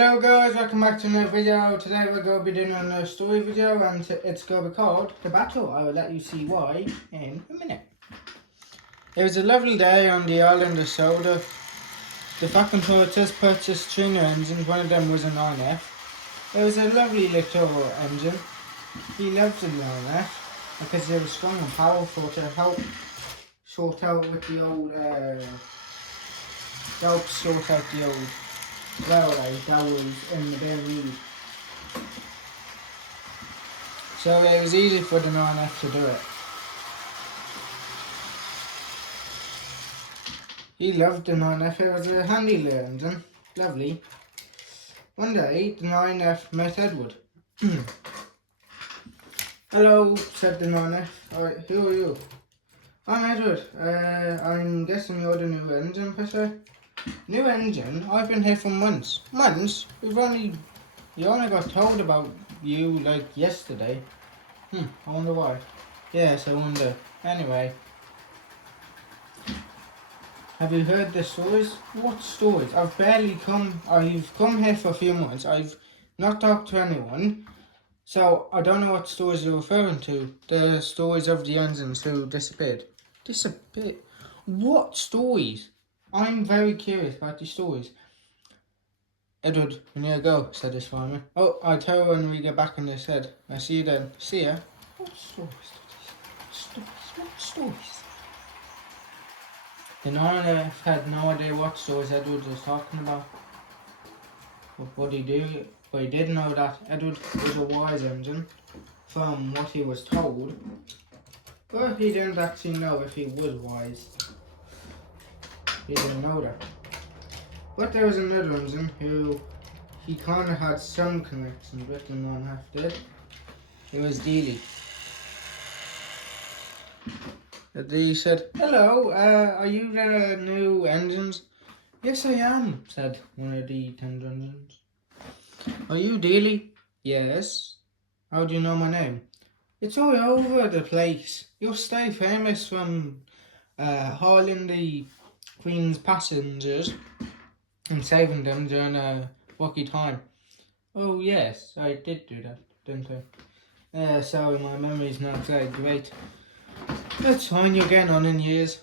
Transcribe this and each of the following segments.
Hello guys, welcome back to another video. Today we're going to be doing another story video and it's going to be called The Battle. I will let you see why in a minute. It was a lovely day on the island of Soda. The Falcon Tortoise purchased 3 new engines, one of them was a 9F. It was a lovely little engine. He loved the 9F because it was strong and powerful to help sort out with the old, railway that was in the Bermuda. So it was easy for the 9F to do it. He loved the 9F, it was a handy little engine, lovely. One day the 9F met Edward. Hello, said the 9F. Alright, who are you? I'm Edward. I'm guessing you're the new engine pusher. New engine? I've been here for months. Months? You only got told about you like yesterday. I wonder why. Yes, I wonder. Anyway. Have you heard the stories? What stories? I've come here for a few months. I've not talked to anyone. So I don't know what stories you're referring to. The stories of the engines who disappeared. Disappeared? What stories? I'm very curious about the stories. Edward, we need to go, said his fireman. Oh, I'll tell you when we get back in this head. I'll see you then. See ya. What stories did he say? What stories? The 9F had no idea what stories Edward was talking about. But he did know that Edward was a wise engine, from what he was told. But he didn't actually know if he was wise. He didn't know that. But there was another engine who he kind of had some connections with, and 9F did. It was Dealey. He said, "Hello, are you the new engines?" "Yes, I am," said one of the tender engines. "Are you Dealey?" "Yes." "How do you know my name?" "It's all over the place. You'll stay famous from hauling the Queen's passengers and saving them during a rocky time." "Oh yes, I did do that, didn't I?" Sorry, my memory's not that great." "That's fine, you're getting on in years."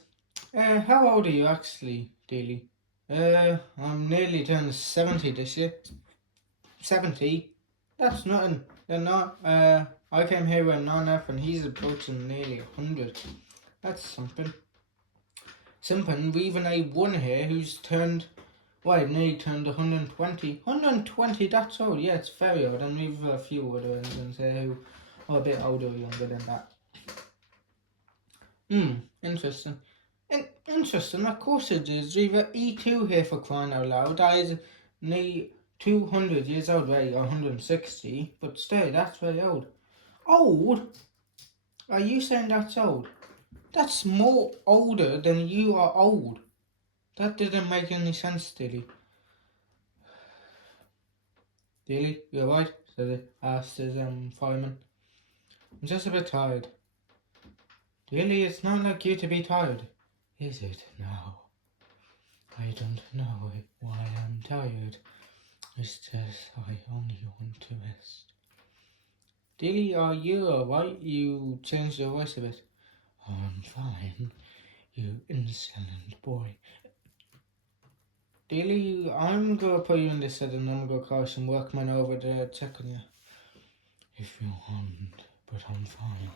How old are you actually, Dealey?" I'm nearly turned 70 this year." 70? That's nothing. They're not. I came here with 9F and he's approaching nearly 100. That's something. Something. We even a one here who's nearly turned 120. 120, that's old. Yeah, it's very old. And we've a few other engines here who are a bit older or younger than that. Interesting. Interesting, of course it is. We've got E2 here for crying out loud. That is nearly 200 years old, right? 160. But still, that's very old. Old? Are you saying that's old? That's more older than you are old. That didn't make any sense, Dilly. "Dilly, you alright?" asked his fireman. "I'm just a bit tired." "Dilly, it's not like you to be tired." "Is it now?" "I don't know why I'm tired. It's just I only want to rest." "Dilly, are you alright? You changed your voice a bit." "Oh, I'm fine, you insolent boy." "Dilly, I'm gonna put you in this set and I'm gonna call some workmen over to check on you." "If you want, but I'm fine."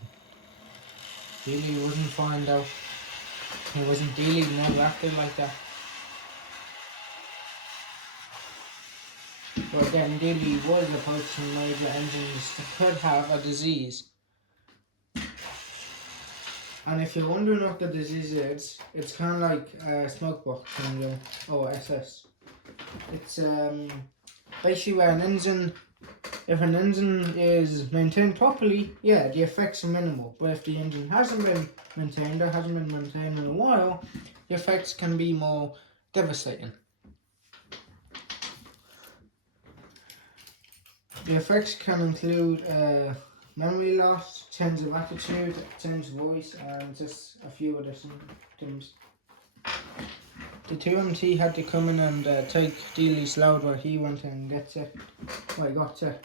Dilly wasn't fine though. He wasn't. Dilly never acted like that. But then Dilly was approaching major engines that could have a disease. And if you're wondering what the disease is, it's kind of like smokebox syndrome or SS. It's basically where if an engine is maintained properly, yeah, the effects are minimal. But if the engine hasn't been maintained or hasn't been maintained in a while, the effects can be more devastating. The effects can include memory loss, change of attitude, change of voice, and just a few other symptoms. the 2MT had to come in and take Dealey's load while he went in and gets it. Well, he got it.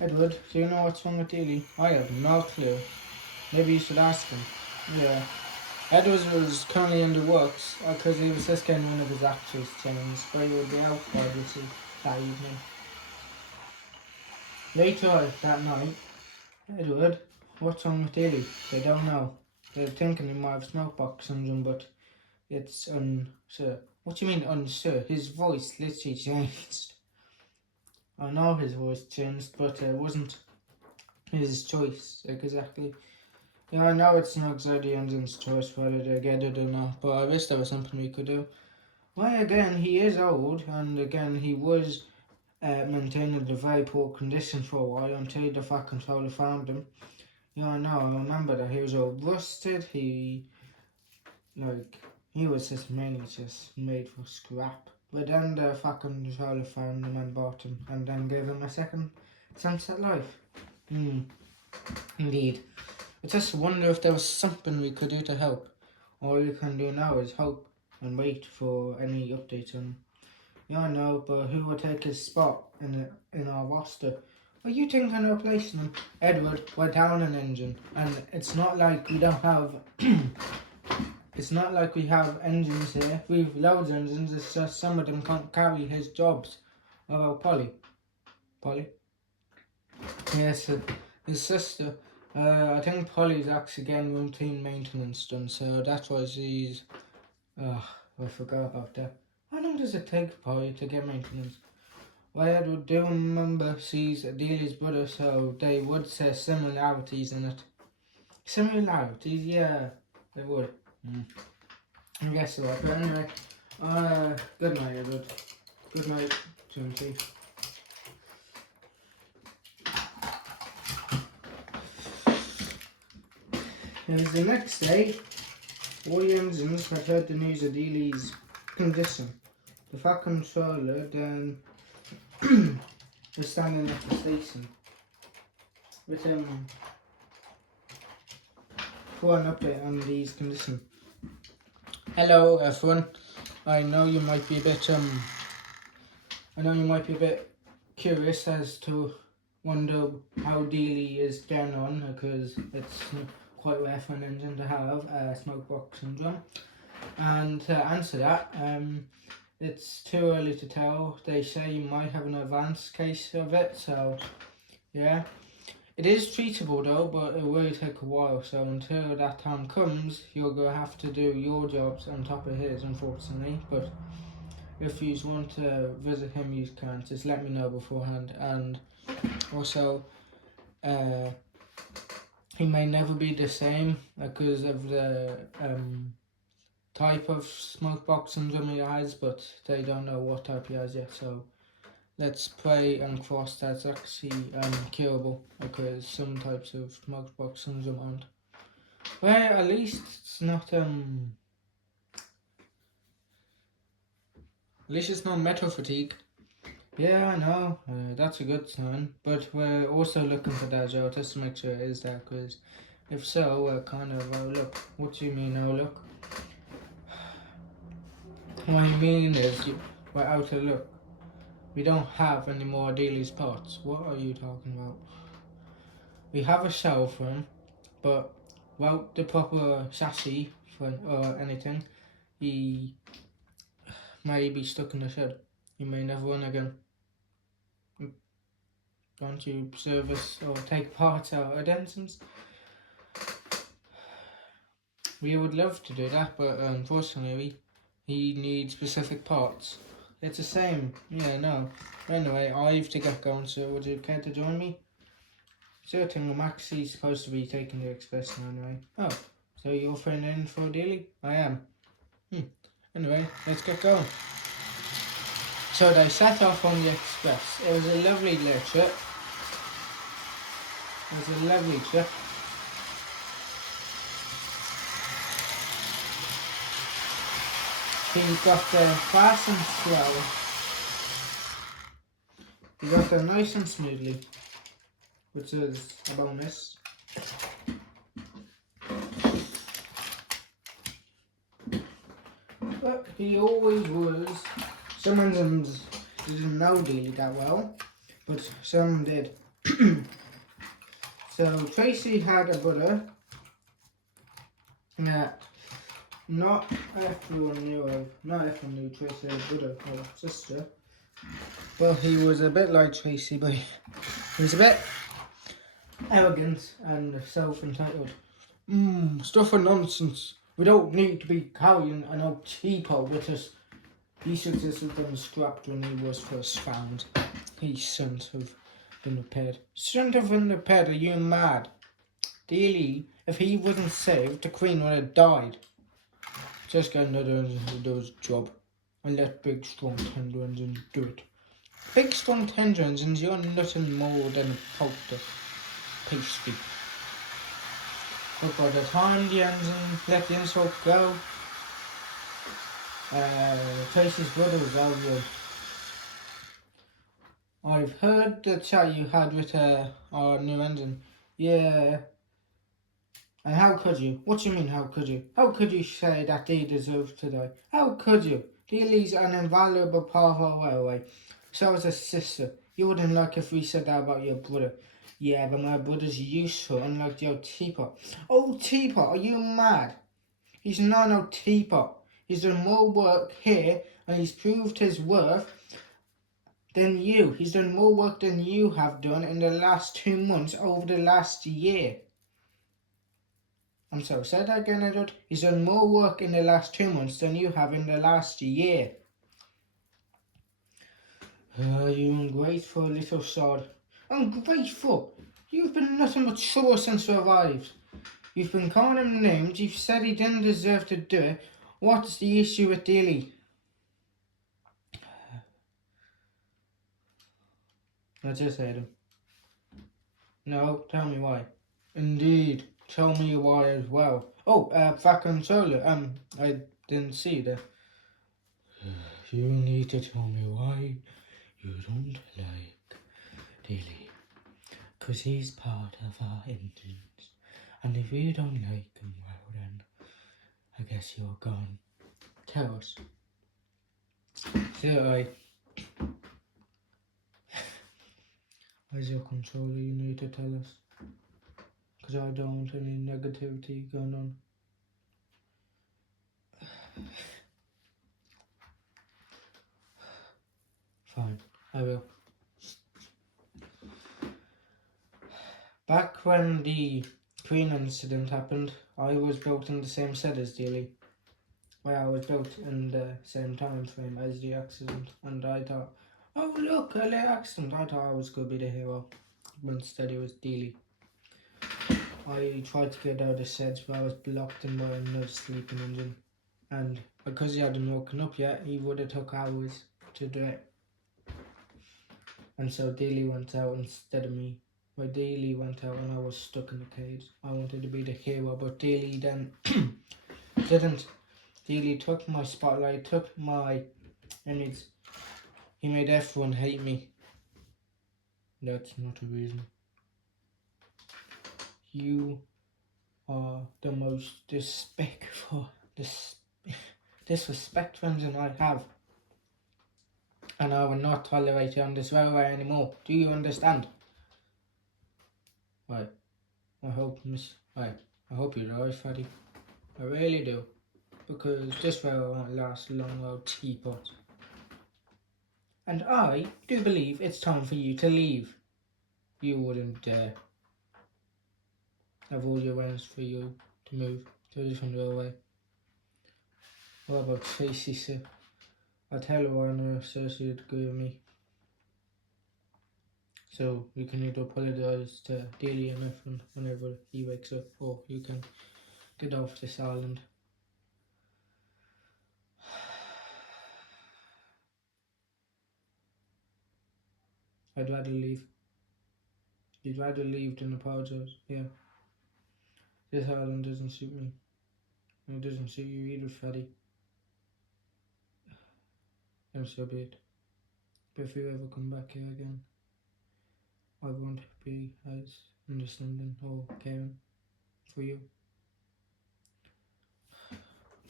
Edward, do you know what's wrong with Dealey? I have no clue. Maybe you should ask him. Yeah. Edward was currently in the works because he was just getting one of his actors changed, but he would be out obviously that evening. Later that night, Edward, what's wrong with Dealey? They don't know. They're thinking he might have smokebox syndrome, but it's unsure. What do you mean unsure? His voice literally changed. I know his voice changed, but it wasn't his choice exactly. Yeah, I know it's not exactly Engine's choice whether to get it or not, but I wish there was something we could do. Well, again, he is old, and again, he was maintaining a very poor condition for a while until the Fat Controller found him. Yeah, I know, I remember that he was all rusted, he was just mainly just made for scrap. But then the Fat Controller found him and bought him, and then gave him a second chance at life. Indeed. I just wonder if there was something we could do to help. All we can do now is hope and wait for any updates on him. Yeah, I know, but who will take his spot in our roster? Are you thinking of replacing him? Edward, we're down an engine, and it's not like we don't have... it's not like we have engines here. We've loads of engines, it's just some of them can't carry his jobs. What about Polly? Polly? Yes, his sister. I think Polly's actually getting routine maintenance done, so that's why she's... I forgot about that. How long does it take Polly to get maintenance? Well, I do remember she's Delia's brother, so they would say similarities in it. Similarities, yeah, they would. I guess so. But anyway, good night, Edward. Good night, Timothy. It was the next day. All the engines had heard the news of Dealey's condition. The Fat Controller then was standing at the station with him for an update on Dealey's condition. Hello, everyone. I know you might be a bit curious as to wonder how Dealey is getting on, because it's quite rare for an engine to have smokebox syndrome. And to answer that, it's too early to tell. They say you might have an advanced case of it, so yeah. It is treatable though, but it will take a while, so until that time comes, you're going to have to do your jobs on top of his, unfortunately. But if you want to visit him, you can. Just let me know beforehand. And also, he may never be the same because of the type of smokebox syndrome he has, but they don't know what type he has yet, so let's pray and cross that's actually curable, because some types of smokebox syndrome aren't. Well, at least it's not metal fatigue. Yeah, I know, that's a good sign, but we're also looking for that as well, just to make sure it is that, because if so, we're kind of look. What do you mean, oh look? What I mean is, we're out of luck. We don't have any more Dealey's parts. What are you talking about? We have a shell for him, but without the proper chassis for or anything, he may be stuck in the shed. He may never run again. Don't you service or take parts out of engines? We would love to do that, but unfortunately, he needs specific parts. It's the same. Yeah, no. Anyway, I have to get going, so would you care to join me? Sure thing, I'm actually supposed to be taking the express now anyway. Oh, so you're phoning in for Dealey? I am. Anyway, let's get going. So they set off on the express. It was a lovely little trip. He got there fast and slow. He got there nice and smoothly, which is a bonus. But he always was. Some engines didn't know Dealey that well, but some did. So Tracy had a brother that not everyone knew of. Not everyone knew Tracy had a brother or sister. Well, he was a bit like Tracy, but he was a bit arrogant and self-entitled. Stuff and nonsense. We don't need to be carrying an old teapot with us. He should have been scrapped when he was first found. He shouldn't have been repaired. Shouldn't have been repaired, are you mad? Dealey, if he wasn't saved, the Queen would have died. Just get another engine to do his job. And let big strong tender engines do it. Big strong tender engines, you're nothing more than a powder pastry. But by the time the engine let the insult go, Tracy's brother was over. I've heard the chat you had with our new engine. Yeah. And how could you? What do you mean, how could you? How could you say that they deserve to die? How could you? Dealey's an invaluable part of our railway. So is his sister. You wouldn't like if we said that about your brother. Yeah, but my brother's useful, unlike the old teapot. Old teapot, are you mad? He's not an old teapot. He's done more work here, and he's proved his worth than you. He's done more work than you have done in the last 2 months over the last year. I'm sorry, say that again, Edward. He's done more work in the last 2 months than you have in the last year. You ungrateful little sod. Ungrateful? You've been nothing but trouble since you arrived. You've been calling him names. You've said he didn't deserve to do it. What's the issue with Dealey? I just hate him. No, tell me why. Indeed, tell me why as well. Oh, fucking Solar. I didn't see that. You need to tell me why you don't like Dealey. 'Cause he's part of our engines. And if you don't like him, well then, I guess you're gone. Tell us. So as your controller, you need to tell us. 'Cause I don't want any negativity going on. Fine, I will. Back when the Queen incident happened, I was built in the same set as Dealey. Well, I was built in the same time frame as the accident, and I thought, oh look, a late accident. I thought I was going to be the hero, but instead it was Dealey. I tried to get out of the sedge, but I was blocked in by another sleeping engine. And because he hadn't woken up yet, he would have took hours to do it. And so Dealey went out instead of me. Well, Dealey went out and I was stuck in the cage. I wanted to be the hero, but Dealey then didn't. Dealey took my spotlight, took my image. He made everyone hate me. That's not a reason. You are the most disrespectful engine I have. And I will not tolerate you on this railway anymore. Do you understand? Right. I hope you're alright, Freddy. I really do. Because this railway won't last long, old teapot. And I do believe it's time for you to leave. You wouldn't dare. Have all your rounds for you to move to a different railway. What about Tracy, sir? I'll tell her I know associate agree with me. So you can either apologise to Dealey and everyone whenever he wakes up, or you can get off this island. I'd rather leave. You'd rather leave than apologise, yeah. This island doesn't suit me. And it doesn't suit you either, Freddy. And so be it. But if you ever come back here again, I won't be as understanding or caring for you.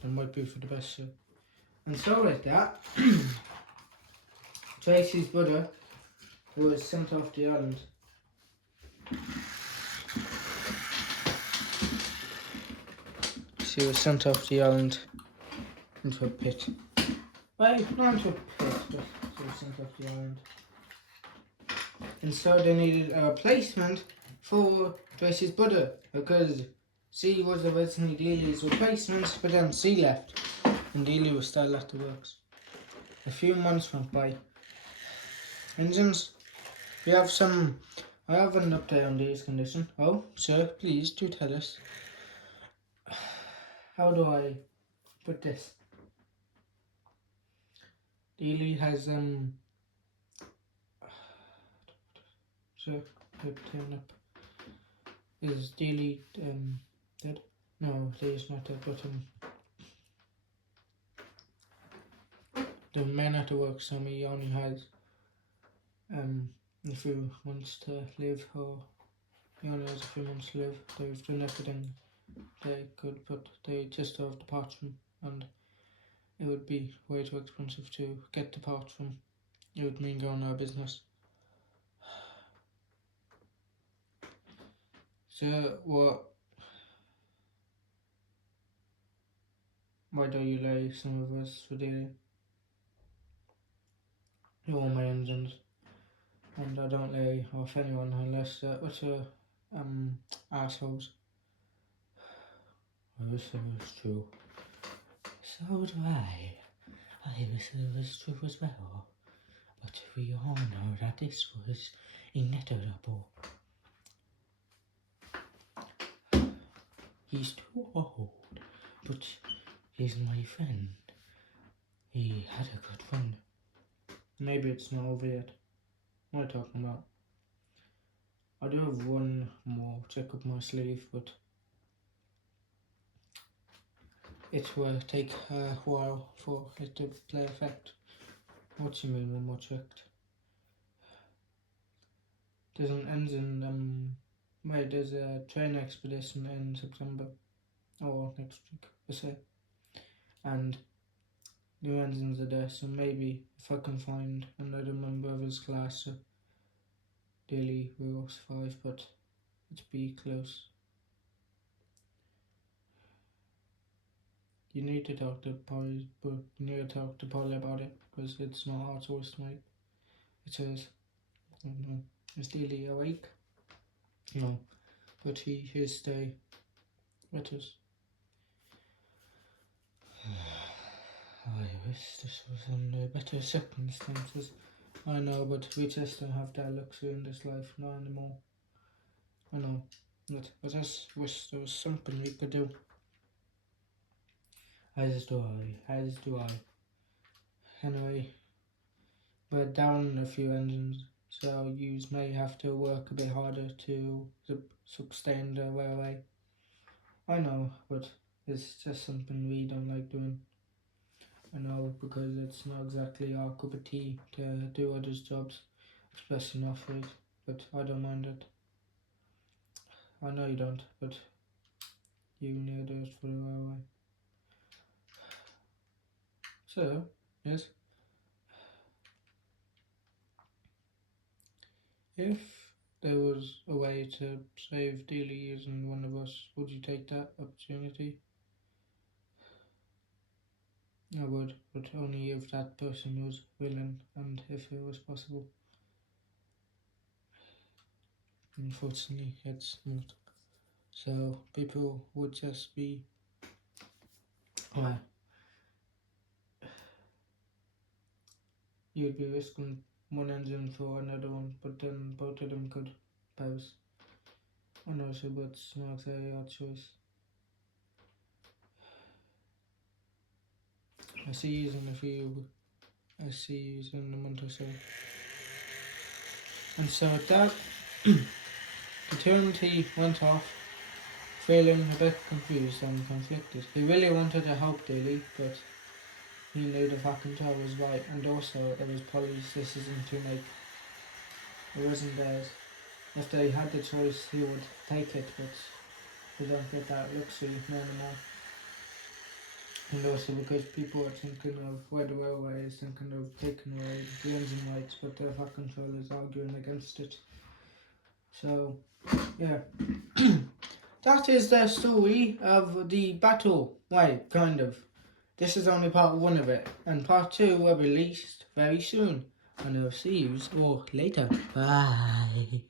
It might be for the best, sir. And so with that, Tracy's brother was sent off the island. She was sent off the island into a pit. Well, not into a pit, but she was sent off the island. And so they needed a replacement for Tracy's brother, because she was originally Dealey's replacement, but then she left, and Dealey was still at the works. A few months went by. Engines, I have an update on Dealey's condition. Oh, sir, please do tell us. How do I put this? Dealey has so turn up. Is Dealey dead? No, he is not dead, but the man at the work, so he only has a few months to live, or he only has a few months to live. They've done everything they could, but they just have the parts from, and it would be way too expensive to get the parts from. It would mean going out of business. So why don't you lay some of us for Dealey? You're all my engines, and I don't lay off anyone unless they're utter assholes. I wish it was true. So do I. I wish it was true as well. But we all know that this was inevitable. He's too old, but he's my friend. He had a good friend. Maybe it's not over yet. What am I talking about? I do have one more trick up my sleeve, but it will take a while for it to play effect. What do you mean one more trick? There's an engine, there's a train expedition in September, or next week, I say, and new engines are there, so maybe if I can find another member of his class, Dealey will survive, but it'd be close. You need to talk to Polly, but you need to talk to Polly about it, because it's not our choice to make. It says, I don't know, is Dealey awake? No, but he is stay with us. I wish this was under better circumstances. I know, but we just don't have that luxury in this life, not anymore. I know, but I just wish there was something we could do. As do I. Anyway, we're down a few engines, so you may have to work a bit harder to sustain the railway. I know, but it's just something we don't like doing. I know, because it's not exactly our cup of tea to do others' jobs, especially not for it, but I don't mind it. I know you don't, but you need to do it for the railway. So, yes. If there was a way to save Dealey using one of us, would you take that opportunity? I would, but only if that person was willing and if it was possible. Unfortunately, it's not. So people would just be, well, you'd be risking one engine for another one, but then both of them could pause. I know, so but it's not exactly our choice. I see you in a month or so. And so at that, the Eternity went off, feeling a bit confused and conflicted. He really wanted to help Dealey, but he knew the fucking job was right, and also it was Polly's decision to make. It wasn't theirs. If they had the choice, he would take it, but they don't get that luxury anymore. And also because people are thinking of where the railway is thinking of taking away the engine lights, but the Fat Control is arguing against it. So, yeah. That is the story of the battle. Right, kind of. This is only part 1 of it, and part 2 will be released very soon. And I'll see you all later. Bye.